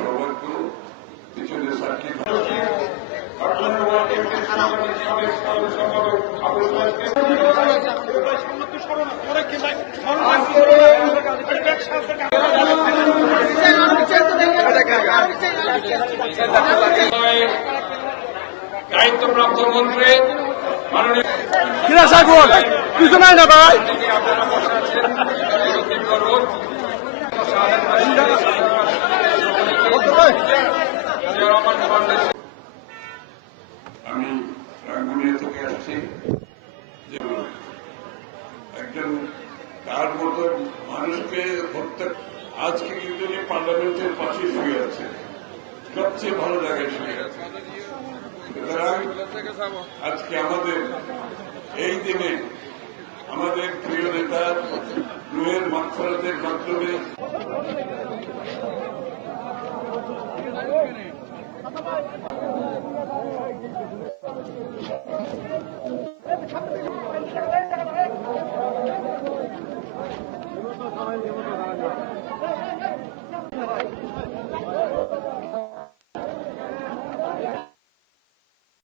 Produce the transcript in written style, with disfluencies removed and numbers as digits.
সৌভাগ্য পিছনে সার্কিট দায়িত্বপ্রাপ্ত মন্ত্রী মাননীয় কিছু নাই না ভাই আমি রাঙ্গুনিয়া থেকে আসছি। একজন তার মতো মানুষকে হত্যা আজকে কিন্তু পার্লামেন্টের পাশে শুয়ে আছে, সবচেয়ে ভালো জায়গায় শুয়ে আছে। সুতরাং আজকে আমাদের এই দিনে আমাদের প্রিয় নেতার রুহের মাগফিরাতের মাধ্যমে